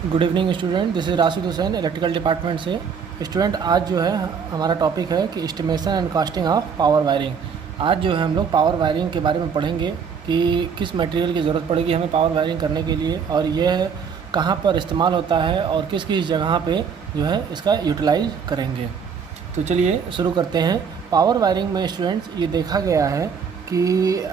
Good evening student, this is Rashid Hussain electrical department से। Student आज जो है हमारा टॉपिक है कि estimation and costing of power wiring. आज जो है हम लोग पावर वायरिंग के बारे में पढ़ेंगे कि किस मटेरियल की ज़रूरत पड़ेगी हमें पावर वायरिंग करने के लिए, और यह कहाँ पर इस्तेमाल होता है और किस किस जगह पे जो है इसका यूटिलाइज करेंगे। तो चलिए शुरू करते हैं। पावर वायरिंग में स्टूडेंट्स ये देखा गया है कि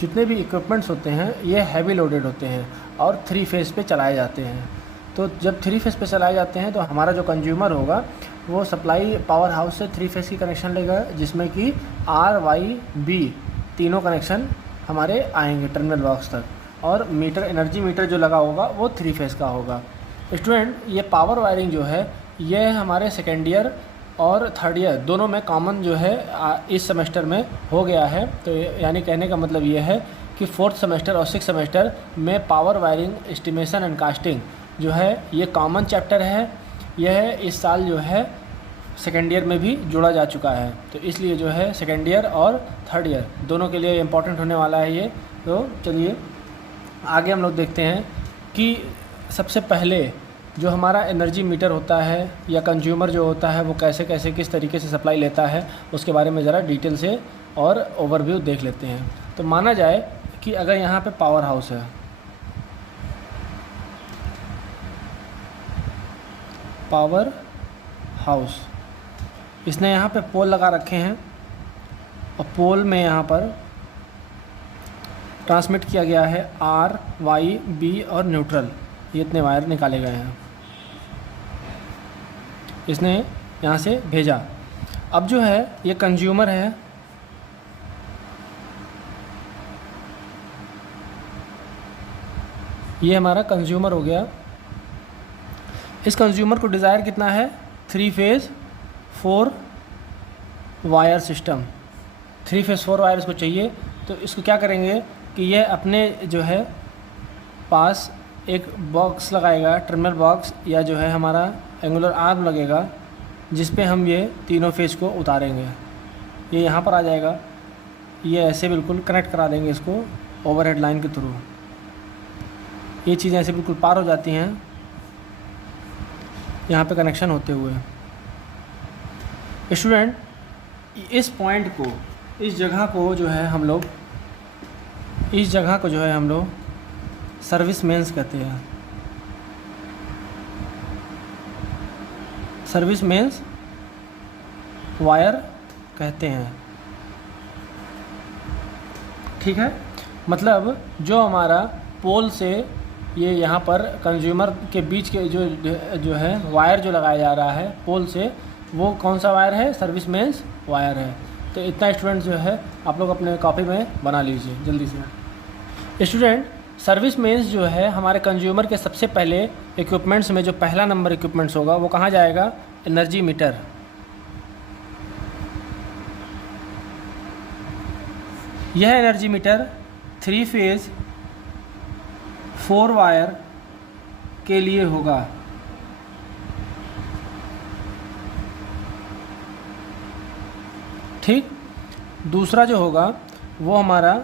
जितने भी इक्विपमेंट्स होते हैं ये हैवी लोडेड होते हैं और 3 फेज़ पे चलाए जाते हैं। तो जब 3 फेज़ पे चलाए जाते हैं तो हमारा जो कंज्यूमर होगा वो सप्लाई पावर हाउस से 3 फेज़ की कनेक्शन लेगा, जिसमें कि आर वाई बी तीनों कनेक्शन हमारे आएंगे टर्मिनल बॉक्स तक, और मीटर एनर्जी मीटर जो लगा होगा वो 3 फेज़ का होगा। स्टूडेंट, ये पावर वायरिंग जो है ये हमारे सेकेंड ईयर और थर्ड ईयर दोनों में कॉमन जो है इस सेमेस्टर में हो गया है। तो यानी कहने का मतलब ये है कि 4th सेमेस्टर और 6th सेमेस्टर में power wiring estimation and casting जो है ये कॉमन चैप्टर है। यह इस साल जो है सेकेंड ईयर में भी जोड़ा जा चुका है, तो इसलिए जो है सेकेंड ईयर और थर्ड ईयर दोनों के लिए इम्पोर्टेंट होने वाला है ये। तो चलिए आगे हम लोग देखते हैं कि सबसे पहले जो हमारा एनर्जी मीटर होता है या कंज्यूमर जो होता है वो कैसे कैसे किस तरीके से सप्लाई लेता है उसके बारे में ज़रा डिटेल से और ओवरव्यू देख लेते हैं। तो माना जाए कि अगर यहाँ पे पावर हाउस है, पावर हाउस, इसने यहाँ पे पोल लगा रखे हैं और पोल में यहाँ पर ट्रांसमिट किया गया है आर वाई बी और न्यूट्रल, ये इतने वायर निकाले गए हैं, इसने यहाँ से भेजा। अब जो है ये कंज्यूमर है, ये हमारा कंज्यूमर हो गया। इस कंज्यूमर को डिज़ायर कितना है? 3 phase 4 wire system, 3 phase 4 wire इसको चाहिए। तो इसको क्या करेंगे कि यह अपने जो है पास एक बॉक्स लगाएगा, टर्मिनल बॉक्स, या जो है हमारा एंगुलर आर्म लगेगा जिस पे हम ये तीनों फेज़ को उतारेंगे। ये यहाँ पर आ जाएगा, ये ऐसे बिल्कुल कनेक्ट करा देंगे इसको ओवरहेड लाइन के थ्रू। ये चीज़ें ऐसे बिल्कुल पार हो जाती हैं यहाँ पे कनेक्शन होते हुए। स्टूडेंट, इस पॉइंट को, इस जगह को जो है हम लोग, इस जगह को जो है हम लोग सर्विस मेंस कहते हैं। सर्विस मेंस वायर कहते हैं, ठीक है। मतलब जो हमारा पोल से ये यहाँ पर कंज्यूमर के बीच के जो है वायर जो लगाया जा रहा है पोल से, वो कौन सा वायर है? सर्विस मेंस वायर है। तो इतना स्टूडेंट जो है आप लोग अपने कॉपी में बना लीजिए जल्दी से। स्टूडेंट, सर्विस मेंस जो है हमारे कंज्यूमर के सबसे पहले इक्विपमेंट्स में जो पहला नंबर इक्विपमेंट्स होगा वो कहाँ जाएगा? Energy meter. यह एनर्जी मीटर 3 फेज़ 4 वायर के लिए होगा। ठीक। दूसरा जो होगा वो हमारा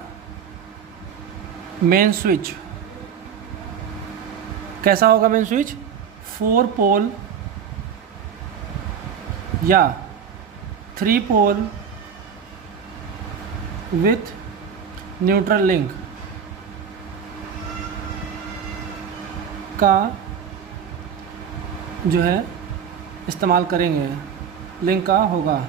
मेन स्विच। कैसा होगा मेन स्विच? 4 पोल या 3 पोल विथ न्यूट्रल लिंक का जो है इस्तेमाल करेंगे, लिंक का होगा।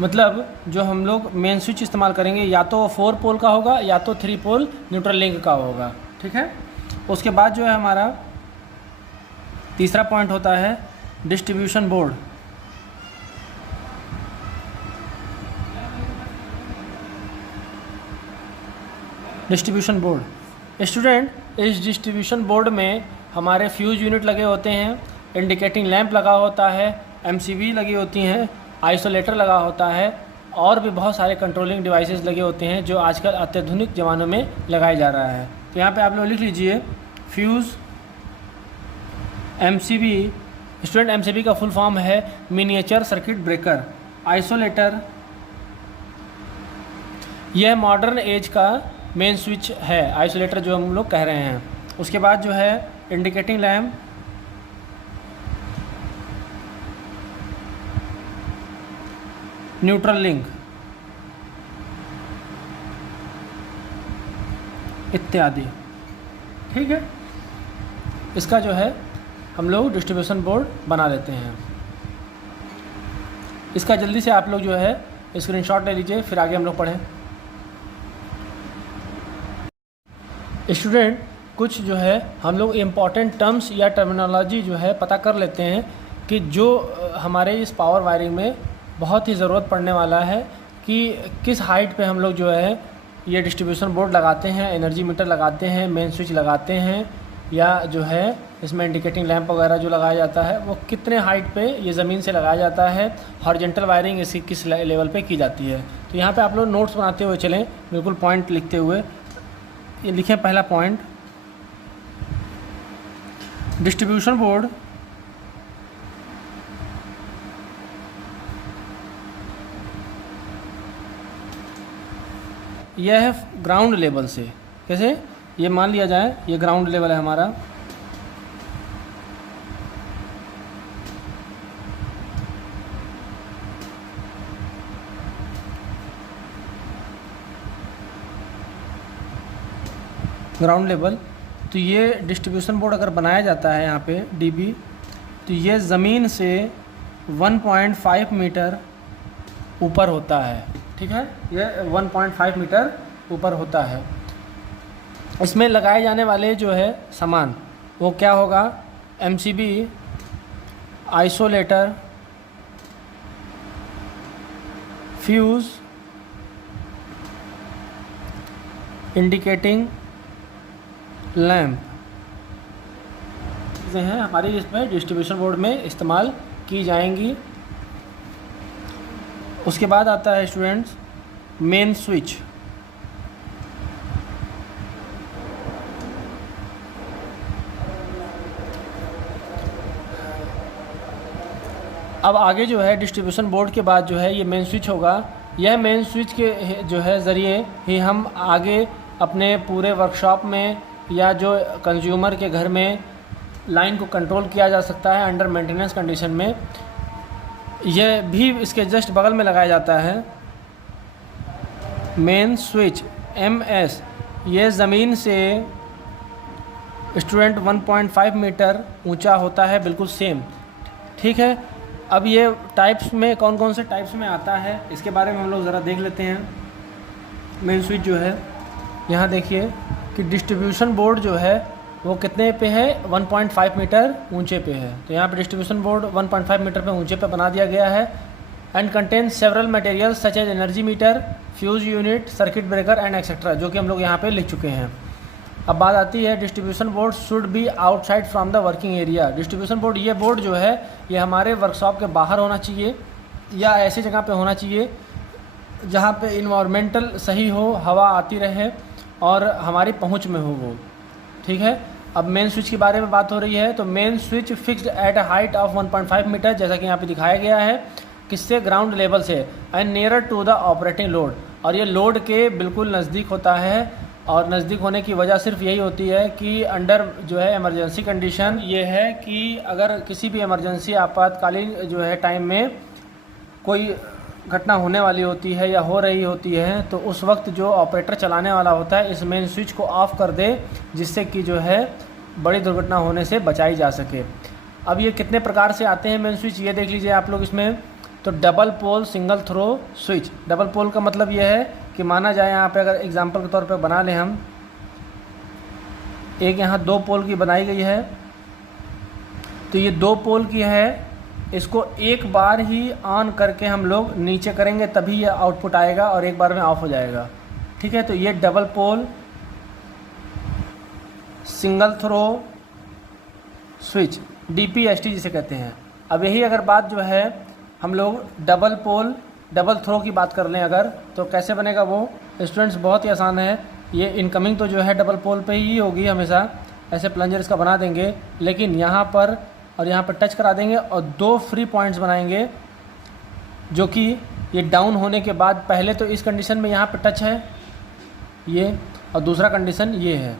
मतलब जो हम लोग मेन स्विच इस्तेमाल करेंगे या तो 4 पोल का होगा या तो 3 पोल न्यूट्रल लिंक का होगा, ठीक है। उसके बाद जो है हमारा तीसरा पॉइंट होता है distribution board. Distribution board, student, इस डिस्ट्रीब्यूशन बोर्ड में हमारे फ्यूज यूनिट लगे होते हैं, इंडिकेटिंग लैंप लगा होता है, एमसीबी लगी होती हैं, आइसोलेटर लगा होता है, और भी बहुत सारे कंट्रोलिंग डिवाइसेस लगे होते हैं जो आजकल अत्याधुनिक ज़मानों में लगाया जा रहा है। तो यहाँ पे आप लोग लिख लीजिए फ्यूज़, एमसीबी। स्टूडेंट, एमसीबी का फुल फॉर्म है मिनिएचर सर्किट ब्रेकर। आइसोलेटर, यह मॉडर्न एज का मेन स्विच है, आइसोलेटर जो हम लोग कह रहे हैं। उसके बाद जो है इंडिकेटिंग लैम्प, न्यूट्रल लिंक इत्यादि। ठीक है, इसका जो है हम लोग डिस्ट्रीब्यूशन बोर्ड बना लेते हैं। इसका जल्दी से आप लोग जो है स्क्रीनशॉट ले लीजिए, फिर आगे हम लोग पढ़ें। स्टूडेंट, कुछ जो है हम लोग इम्पॉर्टेंट टर्म्स या टर्मिनोलॉजी जो है पता कर लेते हैं कि जो हमारे इस पावर वायरिंग में बहुत ही ज़रूरत पड़ने वाला है कि किस हाइट पे हम लोग जो है ये डिस्ट्रीब्यूशन बोर्ड लगाते हैं, एनर्जी मीटर लगाते हैं, मेन स्विच लगाते हैं, या जो है इसमें इंडिकेटिंग लैंप वगैरह जो लगाया जाता है वो कितने हाइट पे ये ज़मीन से लगाया जाता है, हॉरिजॉन्टल वायरिंग इसकी किस लेवल पे की जाती है। तो यहाँ पे आप लोग नोट्स बनाते हुए चलें, बिल्कुल पॉइंट लिखते हुए। ये लिखें पहला पॉइंट, डिस्ट्रीब्यूशन बोर्ड यह है ग्राउंड लेवल से। कैसे? ये मान लिया जाए ये ग्राउंड लेवल है हमारा, ग्राउंड लेवल। तो ये डिस्ट्रीब्यूशन बोर्ड अगर बनाया जाता है यहाँ पे डीबी, तो ये ज़मीन से 1.5 मीटर ऊपर होता है। ठीक है, ये 1.5 मीटर ऊपर होता है। इसमें लगाए जाने वाले जो है सामान वो क्या होगा? MCB, isolator, fuse, indicating lamp चीज़ें हैं हमारी इसमें डिस्ट्रीब्यूशन बोर्ड में इस्तेमाल की जाएंगी। उसके बाद आता है स्टूडेंट्स मेन स्विच। अब आगे जो है डिस्ट्रीब्यूशन बोर्ड के बाद जो है ये मेन स्विच होगा। यह मेन स्विच के जो है ज़रिए ही हम आगे अपने पूरे वर्कशॉप में या जो कंज्यूमर के घर में लाइन को कंट्रोल किया जा सकता है अंडर मेंटेनेंस कंडीशन में। यह भी इसके जस्ट बगल में लगाया जाता है मेन स्विच MS। ये ज़मीन से स्टूडेंट 1.5 मीटर ऊंचा होता है, बिल्कुल सेम। ठीक है, अब ये टाइप्स में कौन कौन से टाइप्स में आता है इसके बारे में हम लोग ज़रा देख लेते हैं। मेन स्विच जो है यहाँ देखिए कि डिस्ट्रीब्यूशन बोर्ड जो है वो कितने पे है? 1.5 मीटर ऊंचे पे है। तो यहाँ पे डिस्ट्रीब्यूशन बोर्ड 1.5 मीटर पे ऊंचे पे बना दिया गया है। And contain several materials such as energy meter, fuse unit, circuit breaker and etcetera, जो कि हम लोग यहाँ पे लिख चुके हैं। अब बात आती है distribution board should be outside from the working area. Distribution board, ये बोर्ड जो है ये हमारे वर्कशॉप के बाहर होना चाहिए या ऐसी जगह पे होना चाहिए जहाँ पे इन्वायरमेंटल सही हो, हवा आती रहे और हमारी पहुँच में हो वो। ठीक है, अब मेन स्विच के बारे में बात हो रही है। तो main switch fixed at a height of 1.5 metre, जैसा कि यहाँ पे दिखाया गया है, किससे? ग्राउंड लेवल से, and nearer to the operating load. और ये लोड के बिल्कुल नज़दीक होता है। और नज़दीक होने की वजह सिर्फ यही होती है कि अंडर जो है इमरजेंसी कंडीशन ये है कि अगर किसी भी इमरजेंसी आपातकालीन जो है टाइम में कोई घटना होने वाली होती है या हो रही होती है, तो उस वक्त जो ऑपरेटर चलाने वाला होता है इस मेन स्विच को ऑफ़ कर दे, जिससे कि जो है बड़ी दुर्घटना होने से बचाई जा सके। अब ये कितने प्रकार से आते हैं मेन स्विच, ये देख लीजिए आप लोग इसमें। तो double pole single throw switch. Double pole का मतलब ये है कि माना जाए यहाँ पे अगर एग्जांपल के तौर पे बना लें हम, एक यहाँ 2 पोल की बनाई गई है, तो ये 2 पोल की है, इसको एक बार ही ऑन करके हम लोग नीचे करेंगे तभी ये आउटपुट आएगा और एक बार में ऑफ हो जाएगा। ठीक है, तो ये double pole single throw switch, DPST जिसे कहते हैं। अब यही अगर बात जो है हम लोग डबल पोल डबल थ्रो की बात कर लें अगर, तो कैसे बनेगा वो? स्टूडेंट्स बहुत ही आसान है। ये इनकमिंग तो जो है डबल पोल पे ही होगी हमेशा, ऐसे प्लंजर इसका बना देंगे, लेकिन यहाँ पर और यहाँ पर टच करा देंगे और 2 फ्री पॉइंट्स बनाएंगे, जो कि ये डाउन होने के बाद पहले तो इस कंडीशन में यहाँ पर टच है ये, और दूसरा कंडीशन ये है,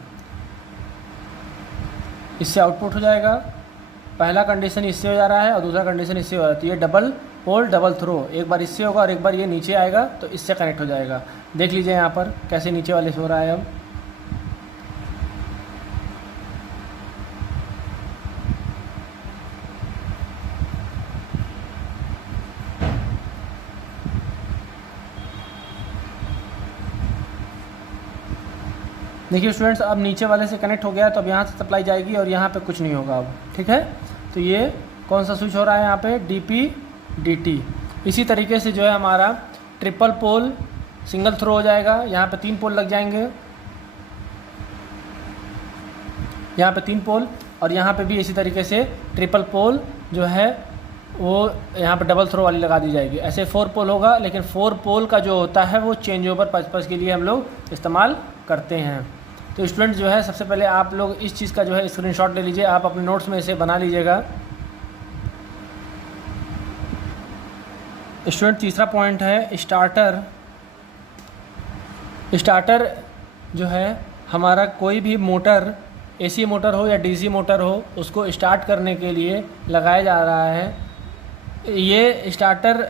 इससे आउटपुट हो जाएगा। पहला कंडीशन इससे हो जा रहा है और दूसरा कंडीशन इससे हो रहा है, तो ये डबल पोल डबल थ्रो, एक बार इससे होगा और एक बार ये नीचे आएगा तो इससे कनेक्ट हो जाएगा। देख लीजिए यहाँ पर कैसे नीचे वाले से हो रहा है। अब देखिए स्टूडेंट्स, अब नीचे वाले से कनेक्ट हो गया तो अब यहाँ से सप्लाई जाएगी और यहाँ पे कुछ नहीं होगा अब, ठीक है। तो ये कौन सा स्विच हो रहा है यहाँ पे, DP DT। इसी तरीके से जो है हमारा ट्रिपल पोल सिंगल थ्रो हो जाएगा, यहाँ पे 3 पोल लग जाएंगे, यहाँ पे 3 पोल और यहाँ पे भी इसी तरीके से ट्रिपल पोल जो है वो यहाँ पे डबल थ्रो वाली लगा दी जाएगी। ऐसे 4 पोल होगा, लेकिन 4 पोल का जो होता है वो चेंज ओवर पर्पज़ के लिए हम लोग इस्तेमाल करते हैं। तो स्टूडेंट जो है सबसे पहले आप लोग इस चीज़ का जो है स्क्रीनशॉट ले लीजिए, आप अपने नोट्स में इसे बना लीजिएगा। स्टूडेंट तीसरा पॉइंट है स्टार्टर। स्टार्टर जो है हमारा कोई भी मोटर, AC मोटर हो या DC मोटर हो, उसको स्टार्ट करने के लिए लगाया जा रहा है। ये स्टार्टर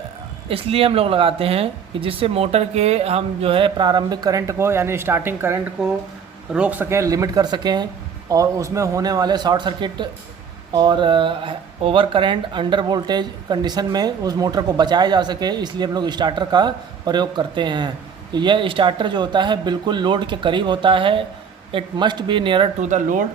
इसलिए हम लोग लगाते हैं कि जिससे मोटर के हम जो है प्रारंभिक करंट को यानी स्टार्टिंग करंट को रोक सकें, लिमिट कर सकें और उसमें होने वाले शॉर्ट सर्किट और over current, under voltage condition में उस मोटर को बचाया जा सके, इसलिए हम लोग स्टार्टर का प्रयोग करते हैं। तो यह स्टार्टर जो होता है बिल्कुल लोड के करीब होता है, it must be nearer to the load.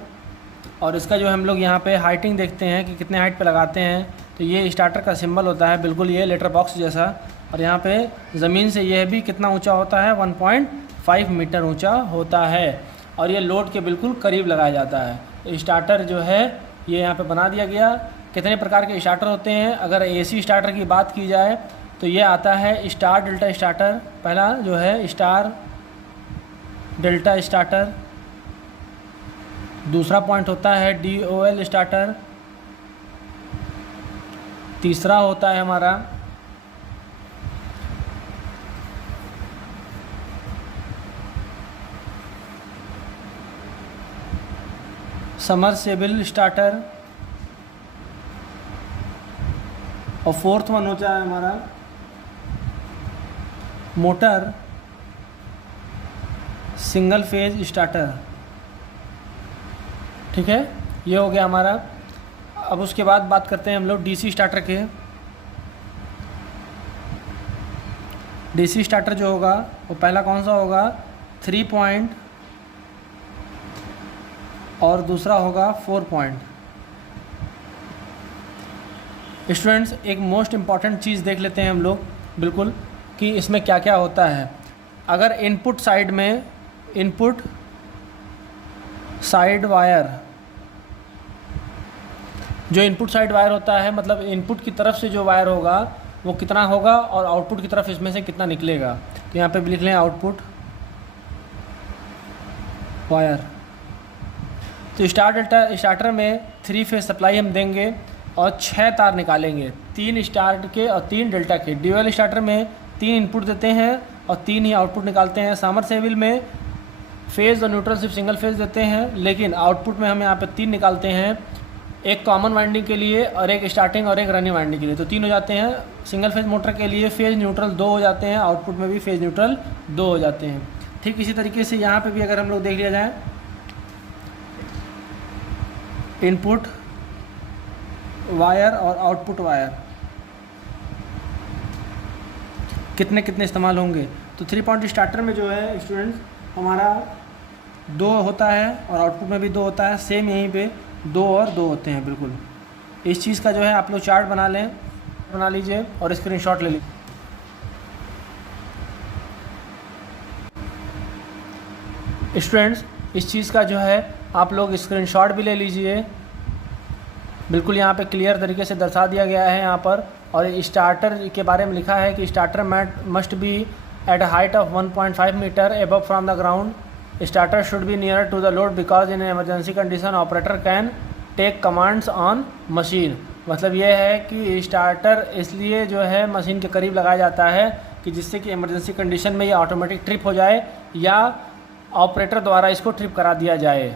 और इसका जो हम लोग यहाँ पे हाइटिंग देखते हैं कि कितने हाइट पे लगाते हैं, तो ये स्टार्टर का सिंबल होता है बिल्कुल ये लेटर बॉक्स जैसा। और यहाँ पे ज़मीन से यह भी कितना ऊंचा होता है, 1.5 मीटर ऊंचा होता है और ये लोड के बिल्कुल करीब लगाया जाता है। तो स्टार्टर जो है ये यहाँ पे बना दिया गया। कितने प्रकार के स्टार्टर होते हैं, अगर AC स्टार्टर की बात की जाए तो ये आता है स्टार डेल्टा स्टार्टर, पहला जो है स्टार डेल्टा स्टार्टर। दूसरा पॉइंट होता है DOL स्टार्टर। तीसरा होता है हमारा समरसेबल स्टार्टर और फोर्थ वन होता है हमारा मोटर सिंगल फेज स्टार्टर, ठीक है। ये हो गया हमारा। अब उसके बाद बात करते हैं हम लोग DC स्टार्टर के। DC स्टार्टर जो होगा वो पहला कौन सा होगा, 3 पॉइंट और दूसरा होगा 4 पॉइंट। स्टूडेंट्स एक मोस्ट इम्पॉर्टेंट चीज़ देख लेते हैं हम लोग बिल्कुल कि इसमें क्या क्या होता है। अगर इनपुट साइड में इनपुट साइड वायर, जो इनपुट साइड वायर होता है मतलब इनपुट की तरफ से जो वायर होगा वो कितना होगा और आउटपुट की तरफ इसमें से कितना निकलेगा, तो यहाँ पे भी लिख लें आउटपुट वायर। तो स्टार्टर में 3 फेज सप्लाई हम देंगे और 6 तार निकालेंगे, 3 स्टार्ट के और 3 डेल्टा के। ड्यूअल स्टार्टर में 3 इनपुट देते हैं और 3 ही आउटपुट निकालते हैं। समरसेबल में फेज़ और न्यूट्रल सिर्फ सिंगल फेज़ देते हैं, लेकिन आउटपुट में हम यहाँ पे 3 निकालते हैं, एक कॉमन वाइंडिंग के लिए और एक स्टार्टिंग और एक रनिंग वाइंडिंग के लिए, तो 3 हो जाते हैं। सिंगल फेज मोटर के लिए फेज़ न्यूट्रल 2 हो जाते हैं, आउटपुट में भी फेज़ न्यूट्रल 2 हो जाते हैं। ठीक इसी तरीके से यहाँ पे भी अगर हम लोग देख लिया जाए, इनपुट वायर और आउटपुट वायर कितने कितने इस्तेमाल होंगे, तो 3 पॉइंट स्टार्टर में जो है स्टूडेंट्स हमारा 2 होता है और आउटपुट में भी 2 होता है, सेम यहीं पे 2 और 2 होते हैं बिल्कुल। इस चीज़ का जो है आप लोग चार्ट बना लीजिए और स्क्रीनशॉट ले लीजिए। स्टूडेंट्स इस चीज़ का जो है आप लोग स्क्रीनशॉट भी ले लीजिए, बिल्कुल यहाँ पे क्लियर तरीके से दर्शा दिया गया है यहाँ पर। और स्टार्टर के बारे में लिखा है कि starter must be at a height of 1.5 metre above from the ground. Starter should be near to the load because in emergency condition operator can take commands on machine. मतलब ये है कि स्टार्टर इसलिए जो है मशीन के करीब लगाया जाता है कि जिससे कि इमरजेंसी कंडीशन में ये ऑटोमेटिक ट्रिप हो जाए या ऑपरेटर द्वारा इसको ट्रिप करा दिया जाए।